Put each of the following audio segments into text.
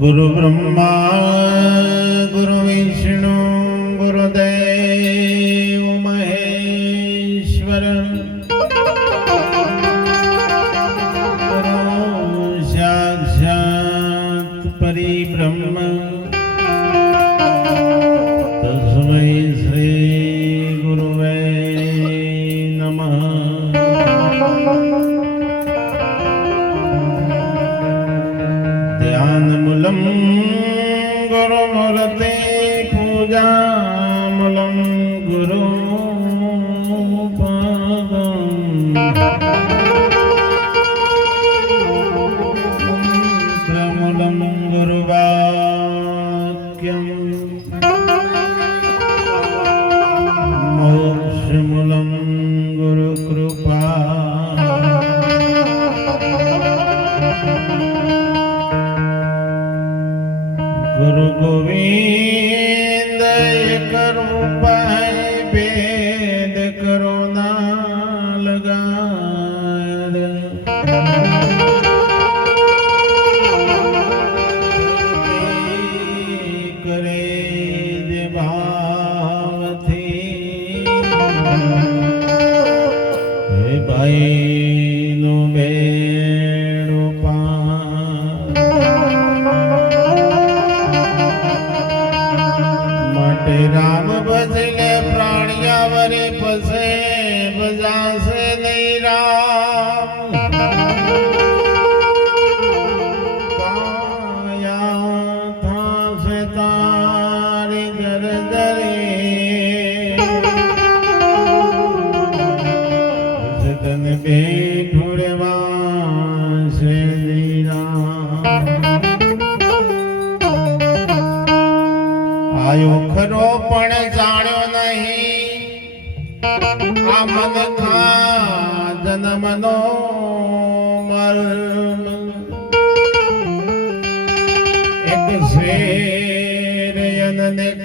गुरु ब्रह्मा गुरु विष्णु गुरुदेव महेश्वर गुरु साक्षात् परिब्रह्म तस्मै श्री गुरुवे नमः। ध्यानमूलं गुरुमूर्ते पूजामूलं गुरुपदम् मंत्रमूलं गुरुवाक्यम् मोक्षमूलं गुरुकृपा गुरु गोविंद करो पाए भेद करो ना लगार करे जे भाव थी भाई नो बेड़ो पार માટે રામ ભજલે પ્રાણિયા વરે પસે બજાસે નહીં રામ કાયા થાસે તારી જરજરે જતન બે ઠોડવાસે નહીં રામ આયો ખરો પણ જાણ્યો નહીં આ મન ખા જન્મનો મર્મ એક શેરયનને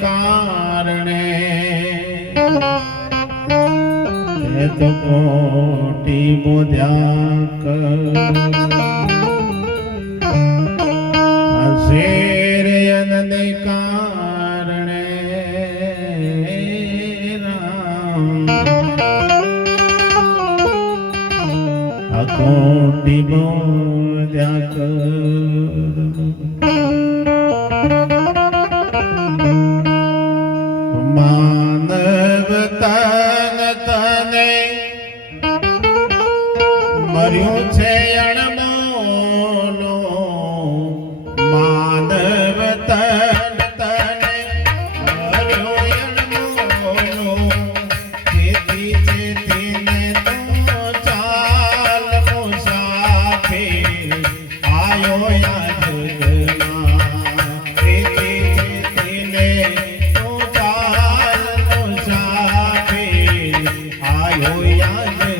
કારણે તે તો કોટી બોધ્યા કર આ શેરયનને કારણે કોટી બોધ્યા કર માનવ તન તને મર્યું છે અણમોલો માનવ તન તને મર્યું અણમોલો તેથી ચેતીને તો ચાલ મુસાફિર આયો યાદમાં તેથી ચેતીને તો ચાલ મુસાફિર આયો યાદમાં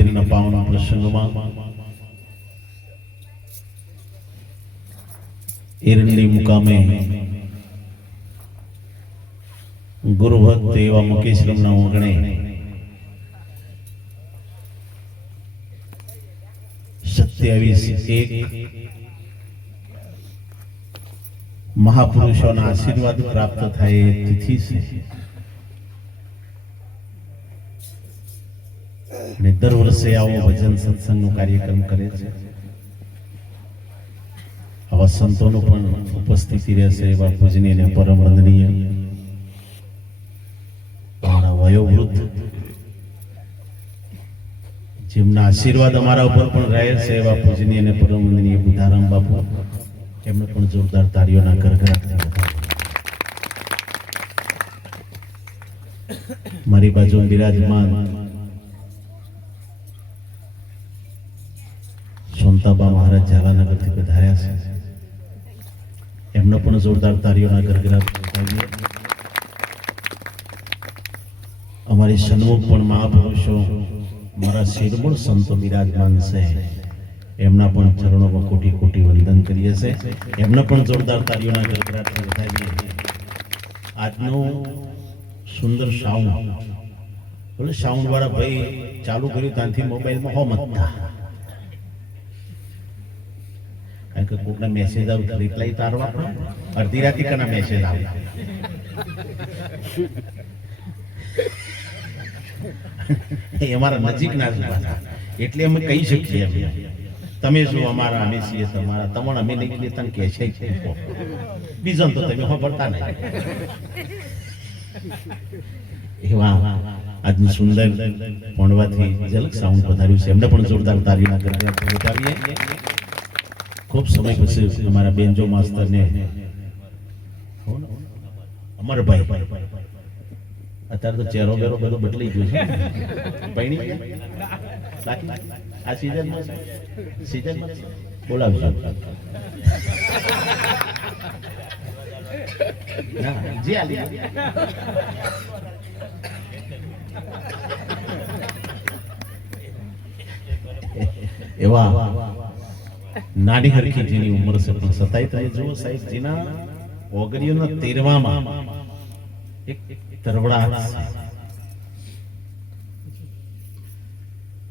પવિત્રના પાવન પ્રસંગમાં એરંડી મુકામે ગુરુભક્ત એવા મુકેશરામના ઓગણે 27/1 મહાપુરુષોના આશીર્વાદ પ્રાપ્ત થાય એ તિથિ છે અને દર વર્ષે આવો ભજન સત્સંગનો કાર્યક્રમ કરે છે. આવા સંતોનો પણ ઉપસ્થિતિ રહેશે એવા પૂજનીય અને પરમ વંદનીય વયોવૃદ્ધ જેમના આશીર્વાદ અમારા ઉપર પણ રહે છે એવા પૂજનીય અને પરમ વંદનીય બુધારામ બાપુ, એમને પણ જોરદાર તાળીઓના ગરગડાટ. મારી બાજુ બિરાજમાન સોનતાબા મહારાજ ઝાલાનગરથી પધાર્યા છે, એમનો પણ જોરદાર તાળીઓના ગરગડાટ. અમારી સન્મુખ પણ મહાપુરુષો મારા શિરમૂળ સંતો બિરાજમાન છે, એમના પણ ચરણોમાં કોટી કોટી વંદન કરીએ છે, એમને પણ જોરદાર તાળીઓના ગરગડાટથી વધાવીએ. આજનું સુંદર સાઉન્ડ, બોલે સાઉન્ડ વાળા ભાઈ ચાલુ કર્યું ત્યાંથી મોબાઈલમાં હો મત થા, કારણ કે કોકના મેસેજ આવે રિપ્લાય તારવા પડે, અડધી રાતે કના મેસેજ આવે એ અમારા નજીકના જ પાછા, એટલે અમે કહી શકીએ તમે શું અમારા, અમે છીએ તમારા, તમારા અમે નહીં કહીએ તને કહે છે બીજો તો તમે ખબરતા નહીં. એવા આજનું સુંદર પોંડવાથી ઝલક સાઉન્ડ વધાર્યું છે, એમને પણ જોરદાર તાળીના ગરગડાટ. ખૂબ સમય પછી અમારા બેનજો માસ્તરને અમરભાઈ, અત્યારે તો ચહેરો બેરો બધો બદલાઈ ગયો છે, પૈણી આ સીઝનમાં બોલાવજો. જી આલી એવા નાની હરખી જેની ઉંમર છે પણ સતાય તમે જુઓ સાહેબ, જેના ઓગરીઓના 13માં એક તરવડા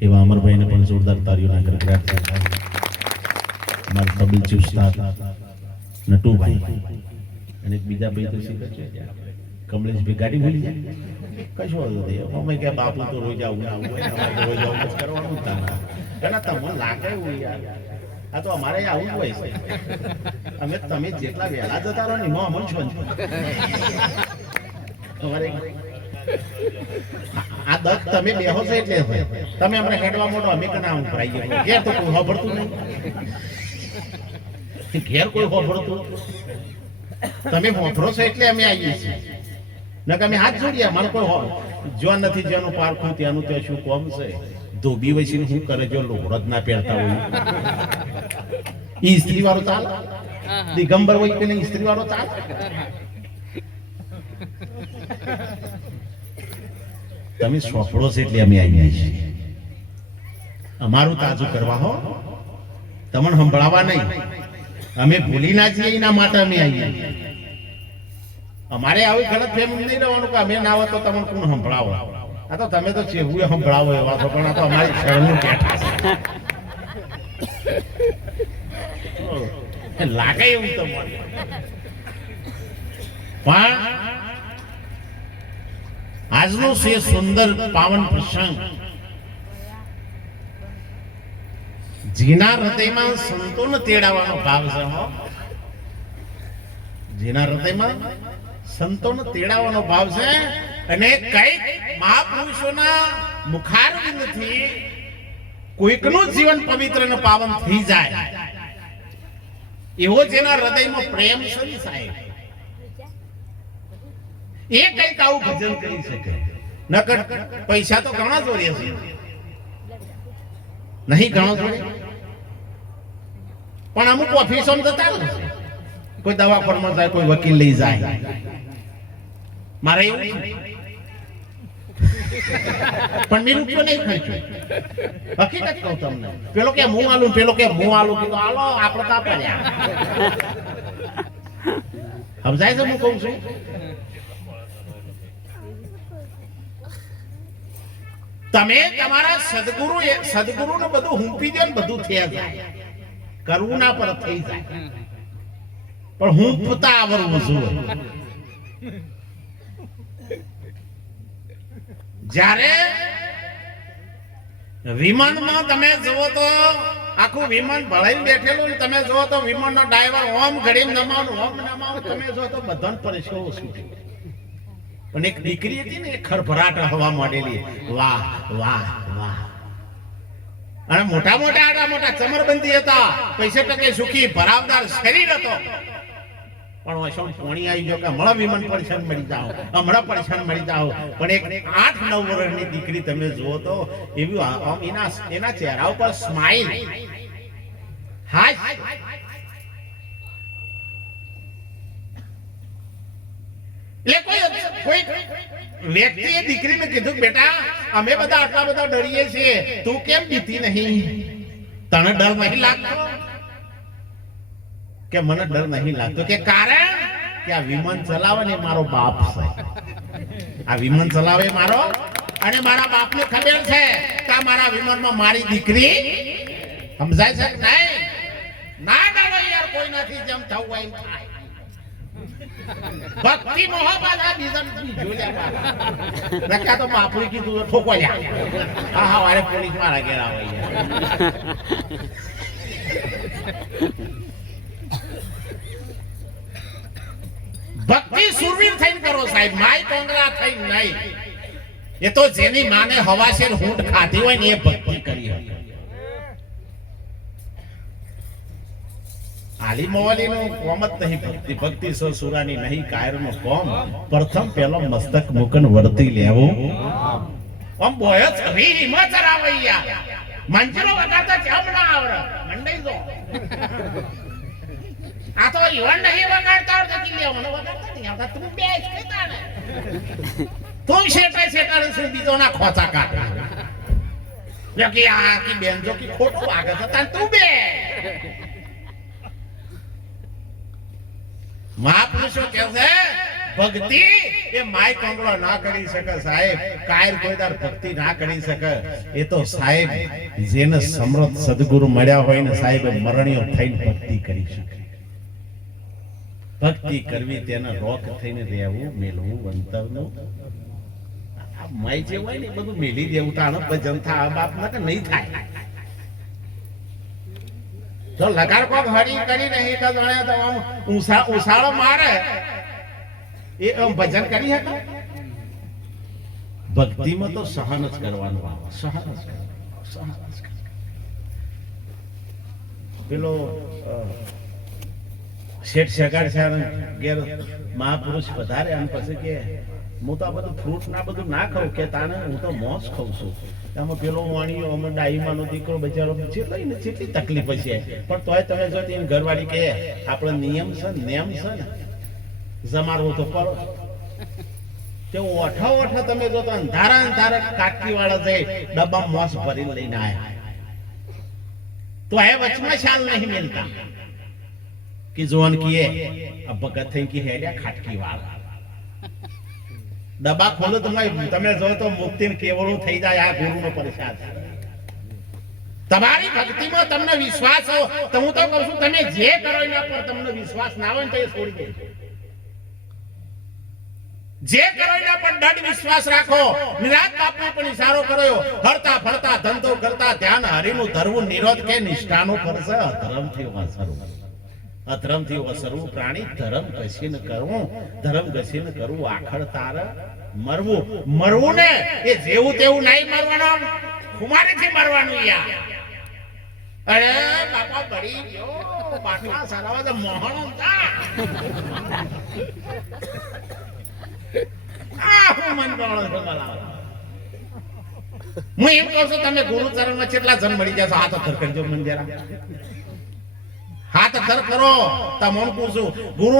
એવા અમરભાઈને પણ જોરદાર તાળીઓના ગરગડાટ. મારા તબલચી ઉસ્તાદ નટુભાઈ અને બીજા ભાઈ તો શીખે છે કમલેશભાઈ, ગાડી ભૂલી જાય કશું વાંધો નહીં, અમે કે બાપુ તો રોજ આવું ના આવું રોજ આવું જ કરવાનું પેલા તમને લાગે એવું યાર, આ તો અમારે આવું હોય છે, અમે તમે જેટલા વહેલા જતા રહો ને એમાં અમલ છો તમારે આ દસ તમે બેહો છો એટલે તમે અમને હેડવા મોટો, અમે કના ઉભરાઈએ ઘેર તો કોઈ હોભળતું નહીં, ઘેર કોઈ હોભળતું, તમે હોભરો છો એટલે અમે આવીએ છીએ, નકર અમે હાથ જોડ્યા મને કોઈ જ્યાં નથી જ્યાંનું પારખું ત્યાંનું ત્યાં શું કોમ છે. ધોબી વસીને શું કરે જો લોહરત ના પહેરતા હોય ઈ સ્ત્રી વાળો ચાલે, દિગંબર હોય કે સ્ત્રી વાળો ચાલે. તમે સોફળો છે એટલે અમે આવીએ છીએ, અમારું તાજું કરવા હો, તમને સંભળાવા નહીં, અમે ભૂલી ના જઈએ એના માટે અમે આવીએ. અમારે આવી ગલત ફેમ નહીં રહેવાનું કે અમે ના હોય તો તમને કોણ સંભળાવો, આ તો તમે તો ચેવું સંભળાવો એવા છો, પણ આ તો અમારી શરણું બેઠા છે લાગે એવું તમારે. પણ આજનો છે સુંદર પાવન પ્રસંગ, જેના હૃદયમાં સંતોને તેડાવવાનો ભાવ છે, જેના હૃદયમાં સંતોને તેડાવવાનો ભાવ છે, અને કઈક મહાપુરુષોના મુખારવિંદથી કોઈકનું જીવન પવિત્ર અને પાવન થઈ જાય એવો જેના હૃદયમાં પ્રેમ છે સાહેબ, એ કઈક આવું ભજન કરી શકે. નકર પૈસા તો ઘણા જોડે છે, નહીં ઘણો જોડે, પણ અમુક ઓફિસોમાં જતા કોઈ દવાખાનામાં જાય, કોઈ વકીલ લઈ જાય, મારે એવું પણ મેં રૂપિયો નહીં ખર્ચ્યો. હકીકત કહું તમને. પેલો કે હું આલું, પેલો કે હું આલું, કીધું હાલો આપણે તા પડ્યા. સમજાય છે હું કહું છું? તમે તમારા સદગુરુ ને બધું હુંપી દો ને બધું થઈ જાય. કરવું ના પર થઈ જાય, પણ હુંપતા આવડવું જોઈએ. જ્યારે વિમાનમાં તમે જુઓ તો આખું વિમાન ભળાઈને બેઠેલું, તમે જુઓ તો વિમાનનો ડ્રાઈવર ઓમ ઘડીને નમાવું ઓમ નમાવું, તમે જુઓ તો બધાને પરેશાન છૂટી. પણ એક દીકરી હતી ને, ખરભરાટ હવા માંડેલી, વાહ વાહ વાહ. અને મોટા મોટા ચમરબંધી હતા, પૈસે ટકે સુખી ભરાવદાર શરીર હતો. પણ વશો પોણી આવી ગયો કે હમણાં વિમાન પરેશાન મળી જાઓ, હમણાં પરેશાન મળી જાઓ. પણ એક 8-9 વર્ષની દીકરી તમે જુઓ તો એવી એના ચહેરા ઉપર સ્માઈલ, હાય. કોઈ વ્યક્તિએ દીકરીને કીધું, બેટા અમે બધા આટલા બધા ડરીએ છીએ, તું કેમ બીતી નહીં? તને ડર નહીં લાગતો? કે મને ડર નહીં લાગતો. કે કારણ કે આ વિમાન ચલાવે ને મારો બાપ છે. આ વિમાન ચલાવે મારો, અને મારા બાપને ખબર છે કે મારા વિમાનમાં મારી દીકરી. સમજાય છે કે નહીં? ના ડરો યાર, કોઈ નથી, જેમ થવું હોય એમ થાય. ભક્તિ મોહબ્બત આ બીજા જોલ્યા નકા તો બાપુએ કીધું ઠોકવાયા. હા વારે પોલીસ મારા ઘેર આવે. ભક્તિ સુરવીર થઈને કરો સાહેબ, માય કોંગરા થઈને નહીં. એ તો જેની માને હવાશેર હૂંટ ખાધી હોય ને એ ભક્તિ કરી હોય. આલી મોવાલીનો કોમ જ નહીં ભક્તિ. ભક્તિ સુરાની નહીં કાયરનો કોમ. પ્રથમ પેલો મસ્તક મુકન વર્તી લેવો. આમ બોય છરી હિંમત રાવૈયા મંજરો વગાડતા જમ ના આવરે મંડઈ દો. આ તો ઈવન નહીં વગાડતા આવડે કે લે મને વગાડતા નહીં આવતા. તું બેસ કેતા ને તું શેટાડે છે બીજોના ખોચા કાઢે. કે આ કી બેનજો કી ખોટું વાગે છે તાન તું બે. મહાપુરુષો કહે છે ભક્તિ એ માય કંગળો ના કરી શકે સાહેબ. કાયર કોઈદાર ભક્તિ ના કરી શકે. એ તો સાહેબ જેને સમૃદ્ધ સદગુરુ મળ્યા હોય ને સાહેબ મરણીઓ થઈને ભક્તિ કરી શકે. ભક્તિ કરવી તેના રોક થઈને રહેવું, મેલવું વંતવનું. આ માય જે હોય ને બધું મેલી દેવું, તાણ ભજન થાય બાપ ના કે નહીં થાય. જો લગાર કોક હરી કરી નહીં તો જાણે તો આમ ઉસાળો મારે એ ભજન કરી શકે. ભક્તિમાં તો સહન જ કરવાનું આવે. સહન જ પેલો શેઠ શેગાડ છે ઘેર મહાપુરુષ વધારે અને પછી કે હું તો આ બધું ફ્રૂટ ના બધું ના ખાઉં. કે તાને હું તો મોસ ખાઉં છું. એમાં પેલો વાણીઓ અમે ડાહીમાનો દીકરો બચારો કેટલી તકલીફ છે. પણ તોય તમે જો એમ ઘરવાળી કે આપણો નિયમ છે નેમ છે ને જમાડવો તો કરો. તે ઓઠા તમે જો તો અંધારા કાટકી વાળા જઈ ડબ્બા મોસ ભરીને લઈને આવ્યા. તો એ વચમાં શાલ નહીં મિલતા કે જોન કીએ આ ભગત થઈ કે હેડ્યા ખાટકી વાળા. ડબ્બા ખોલો તમે જો તો મુક્તિ કેવળું થઈ જાય. આ ગુરુનો પ્રસાદ. તમારી ભક્તિમાં તમને વિશ્વાસ હો તો હું તો કહું છું તમે જે કરો એના પર તમને વિશ્વાસ ના હોય ને તો એ છોડી દેજો. જે કરો એના પર દૃઢ વિશ્વાસ રાખો. નિરાત બાપને પણ ઈશારો કર્યો, હરતા ફરતા ધંધો કરતા ધ્યાન હરિનું ધરવું નિરોધ કે નિષ્ઠાનો કરશે. અધર્મથી વસરવું, અધર્મથી વસરવું પ્રાણી. ધર્મ ઘસીને કરવું, ધર્મ ઘસીને કરવું. આખર તાર મરવું ને એ જેવું તેવું નહીં મરવાનું, ખુમારીથી મરવાનું. યાર અરે બાપા બળી ગયો પાટલા સરાવા તો મોહણો જા. હું એમ કહું છું તમે ગુરુ ચરણમાં કેટલા જન મળી જશો. હાથ અધર કરજો મંદિર, હાથ અધર કરો. તમને પૂછું ગુરુ